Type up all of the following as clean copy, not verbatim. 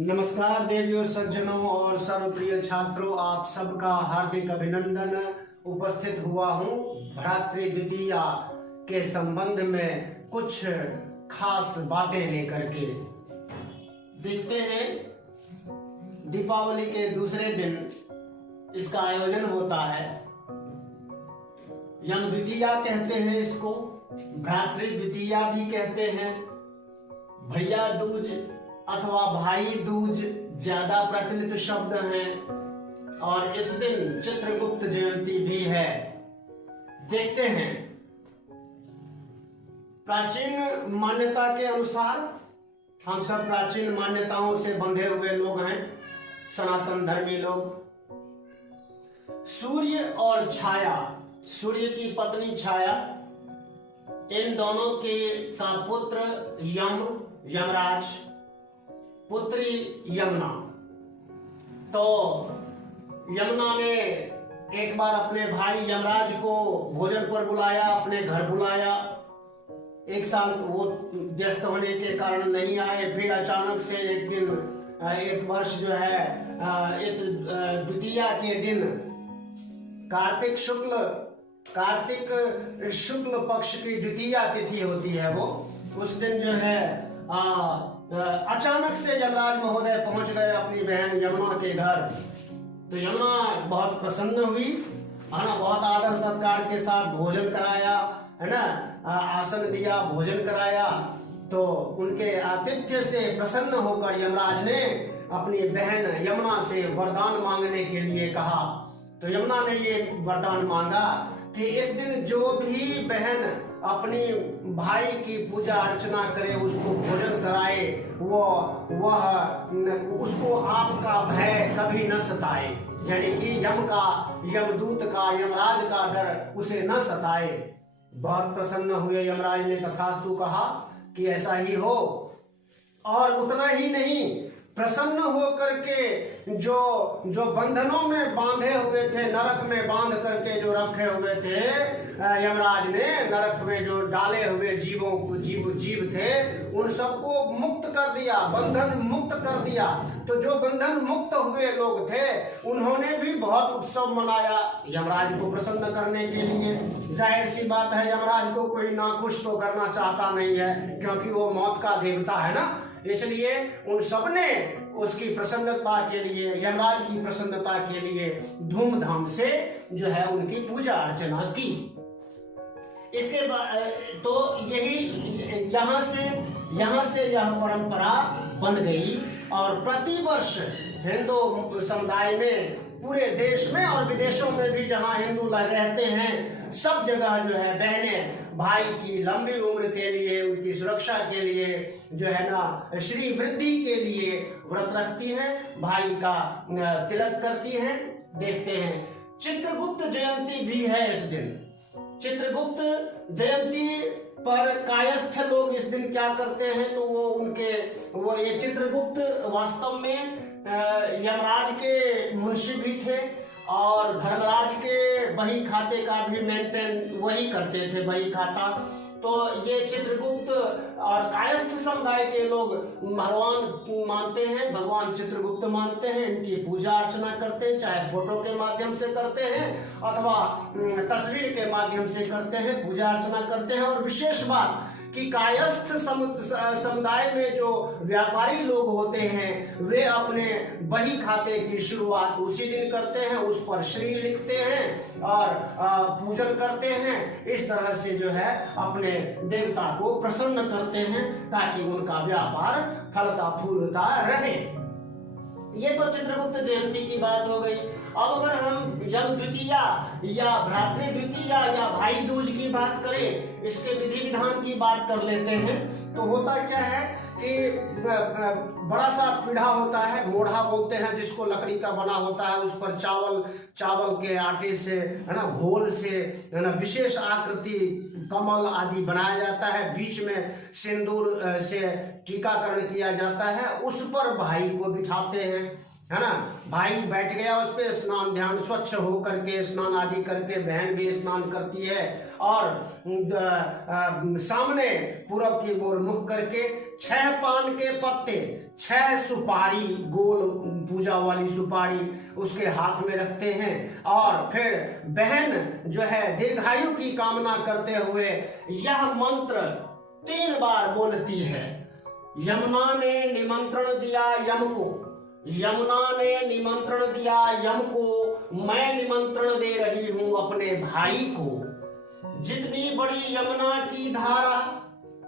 नमस्कार देवियों, सज्जनों और सर्वप्रिय छात्रों, आप सबका हार्दिक अभिनंदन। उपस्थित हुआ हूँ भ्रातृ द्वितीया के संबंध में कुछ खास बातें लेकर के। देखते हैं, दीपावली के दूसरे दिन इसका आयोजन होता है। यम द्वितीया कहते हैं इसको, भ्रातृ द्वितीया भी कहते हैं, भैया दूज अथवा भाई दूज ज्यादा प्रचलित शब्द हैं। और इस दिन चित्रगुप्त जयंती भी है। देखते हैं, प्राचीन मान्यता के अनुसार, हम सब प्राचीन मान्यताओं से बंधे हुए लोग हैं, सनातन धर्मी लोग। सूर्य और छाया, सूर्य की पत्नी छाया, इन दोनों का पुत्र यमराज, पुत्री यमुना। तो यमुना ने एक बार अपने भाई यमराज को भोजन पर बुलाया, अपने घर बुलाया। एक साल वो व्यस्त होने के कारण नहीं आए। फिर अचानक से एक दिन, एक वर्ष जो है, इस द्वितीया के दिन कार्तिक शुक्ल पक्ष की द्वितीया तिथि होती है, वो उस दिन जो है अचानक से यमराज महोदय पहुंच गए अपनी बहन यमुना के घर। तो यमुना बहुत प्रसन्न हुई, है ना, बहुत आदर सत्कार के साथ भोजन कराया, है ना, आसन दिया, भोजन कराया। तो उनके आतिथ्य से प्रसन्न होकर यमराज ने अपनी बहन यमुना से वरदान मांगने के लिए कहा। तो यमुना ने ये वरदान मांगा कि इस दिन जो भी बहन अपनी भाई की पूजा अर्चना करे, उसको भोजन कराए, वह उसको आपका भय कभी न सताए, यानी कि यमदूत का, यमराज का डर उसे न सताए। बहुत प्रसन्न हुए यमराज ने, तथास्तु कहा कि ऐसा ही हो। और उतना ही नहीं, प्रसन्न होकर के जो बंधनों में बांधे हुए थे, नरक में बांध करके जो रखे हुए थे, यमराज ने नरक में जो डाले हुए जीव थे, उन सबको मुक्त कर दिया, बंधन मुक्त कर दिया। तो जो बंधन मुक्त हुए लोग थे, उन्होंने भी बहुत उत्सव मनाया यमराज को प्रसन्न करने के लिए। जाहिर सी बात है, यमराज को कोई नाखुश तो करना चाहता नहीं है, क्योंकि वो मौत का देवता है ना। इसलिए उन सब ने उसकी प्रसन्नता के लिए, यमराज की प्रसन्नता के लिए धूमधाम से जो है उनकी पूजा अर्चना की। इसके बाद तो यही यहाँ से यह परंपरा बन गई। और प्रतिवर्ष हिंदू समुदाय में, पूरे देश में और विदेशों में भी जहाँ हिंदू रहते हैं, सब जगह जो है बहनें भाई की लंबी उम्र के लिए, उनकी सुरक्षा के लिए, जो है ना, श्री वृद्धि के लिए व्रत रखती हैं, भाई का तिलक करती हैं। देखते हैं, चित्रगुप्त जयंती भी है इस दिन। चित्रगुप्त जयंती पर कायस्थ लोग इस दिन क्या करते हैं, तो ये चित्रगुप्त वास्तव में यमराज के मुंशी भी थे और धर्मराज के बही खाते का भी मेंटेन वही करते थे, बही खाता। तो ये चित्रगुप्त और कायस्थ समुदाय के लोग भगवान मानते हैं, भगवान चित्रगुप्त मानते हैं, इनकी पूजा अर्चना करते हैं, चाहे फोटो के माध्यम से करते हैं अथवा तस्वीर के माध्यम से करते हैं, पूजा अर्चना करते हैं। और विशेष बात कि कायस्थ समुदाय में जो व्यापारी लोग होते हैं, वे अपने बही खाते की शुरुआत उसी दिन करते हैं, उस पर श्री लिखते हैं और पूजन करते हैं। इस तरह से जो है अपने देवता को प्रसन्न करते हैं, ताकि उनका व्यापार फलता फूलता रहे। ये तो चित्रगुप्त जयंती की बात हो गई। अब अगर हम यम द्वितीया या भ्रातृ द्वितीया या भाई दूज की बात करें, इसके विधि विधान की बात कर लेते हैं। तो होता क्या है कि बड़ा सा पीढ़ा होता है, मोढ़ा बोलते हैं जिसको, लकड़ी का बना होता है। उस पर चावल के आटे से, है ना, घोल से, है ना, विशेष आकृति, कमल आदि बनाया जाता है। बीच में सिंदूर से टीकाकरण किया जाता है। उस पर भाई को बिठाते हैं, है ना। भाई बैठ गया उस पे, स्नान ध्यान स्वच्छ हो करके स्नान आदि करके, बहन भी स्नान करती है और सामने पूरब की ओर मुख करके 6 पान के पत्ते, 6 सुपारी, गोल पूजा वाली सुपारी उसके हाथ में रखते हैं और फिर बहन जो है दीर्घायु की कामना करते हुए यह मंत्र 3 बार बोलती है। यमुना ने निमंत्रण दिया यम को, यमुना ने निमंत्रण दिया यम को, मैं निमंत्रण दे रही हूं अपने भाई को। जितनी बड़ी यमुना की धारा,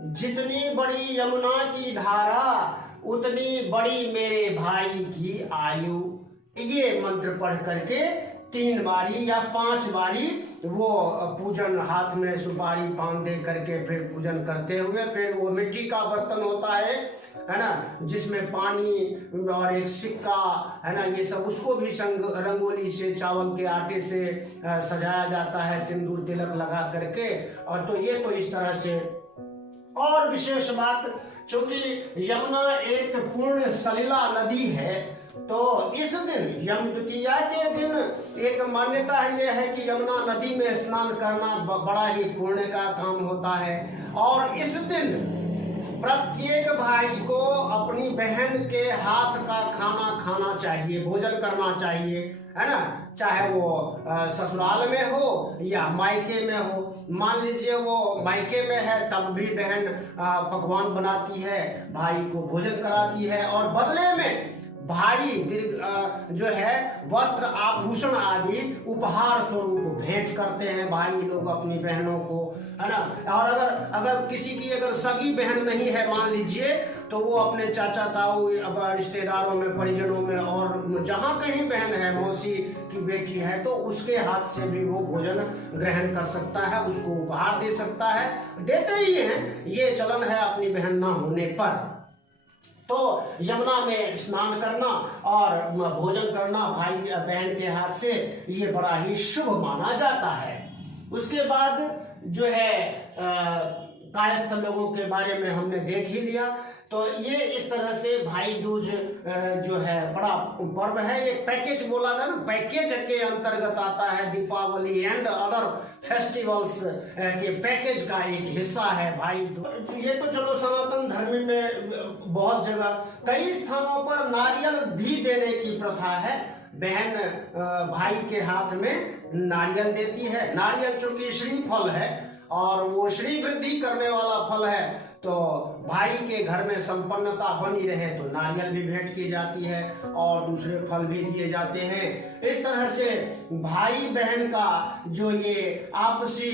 जितनी बड़ी यमुना की धारा, उतनी बड़ी मेरे भाई की आयु। ये मंत्र पढ़ करके 3 बारी या 5 बारी वो पूजन, हाथ में सुपारी पान दे करके फिर पूजन करते हुए, फिर वो मिट्टी का बर्तन होता है ना, जिसमें पानी और एक सिक्का है ना, ये सब, उसको भी रंगोली से, चावल के आटे से सजाया जाता है, सिंदूर तिलक लगा करके। और तो ये तो इस तरह से। और विशेष बात, चूंकि यमुना एक पूर्ण सलिला नदी है, तो इस दिन यम द्वितीया के दिन एक मान्यता है, यह है कि यमुना नदी में स्नान करना बड़ा ही पुण्य का काम होता है। और इस दिन प्रत्येक भाई को अपनी बहन के हाथ का खाना खाना चाहिए, भोजन करना चाहिए, है ना, चाहे वो ससुराल में हो या मायके में हो। मान लीजिए वो मायके में है, तब भी बहन पकवान बनाती है, भाई को भोजन कराती है और बदले में भाई जो है वस्त्र आभूषण आदि उपहार स्वरूप भेंट करते हैं भाई लोग अपनी बहनों को, है ना। और अगर किसी की अगर सगी बहन नहीं है मान लीजिए, तो वो अपने चाचा ताऊ, रिश्तेदारों में, परिजनों में, और जहां कहीं बहन है, मौसी की बेटी है, तो उसके हाथ से भी वो भोजन ग्रहण कर सकता है, उसको उपहार दे सकता है, देते ही हैं, ये चलन है अपनी बहन ना होने पर। तो यमुना में स्नान करना और भोजन करना भाई या बहन के हाथ से, ये बड़ा ही शुभ माना जाता है। उसके बाद जो है कायस्थ लोगों के बारे में हमने देख ही लिया। तो ये इस तरह से भाई दूज जो है बड़ा पर्व है। एक पैकेज बोला था ना, पैकेज के अंतर्गत आता है, दीपावली एंड अदर फेस्टिवल्स के पैकेज का एक हिस्सा है भाई दूज। ये तो चलो सनातन धर्म में बहुत जगह, कई स्थानों पर नारियल भी देने की प्रथा है। बहन भाई के हाथ में नारियल देती है। नारियल चूंकि श्री फल है और वो श्री वृद्धि करने वाला फल है, तो भाई के घर में संपन्नता बनी रहे तो नारियल भी भेंट की जाती है और दूसरे फल भी दिए जाते हैं। इस तरह से भाई बहन का जो ये आपसी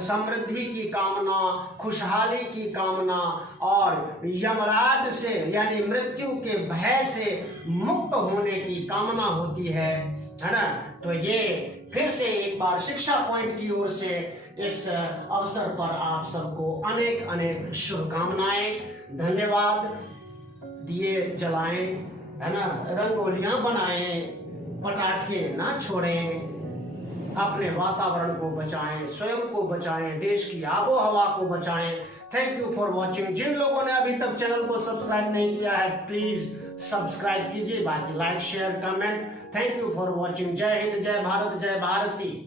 समृद्धि की कामना, खुशहाली की कामना और यमराज से यानी मृत्यु के भय से मुक्त होने की कामना होती है ना। तो ये फिर से एक बार शिक्षा पॉइंट की ओर से इस अवसर पर आप सबको अनेक अनेक शुभकामनाएं, धन्यवाद। दिए जलाएं, है ना, रंगोलियां बनाएं, पटाखे ना छोड़ें, अपने वातावरण को बचाएं, स्वयं को बचाएं, देश की आबो हवा को बचाएं। Thank you for watching. जिन लोगों ने अभी तक चैनल को सब्सक्राइब नहीं किया है, प्लीज सब्सक्राइब कीजिए, बाकी like share comment. Thank you for watching. जय हिंद, जय भारत, जय भारती।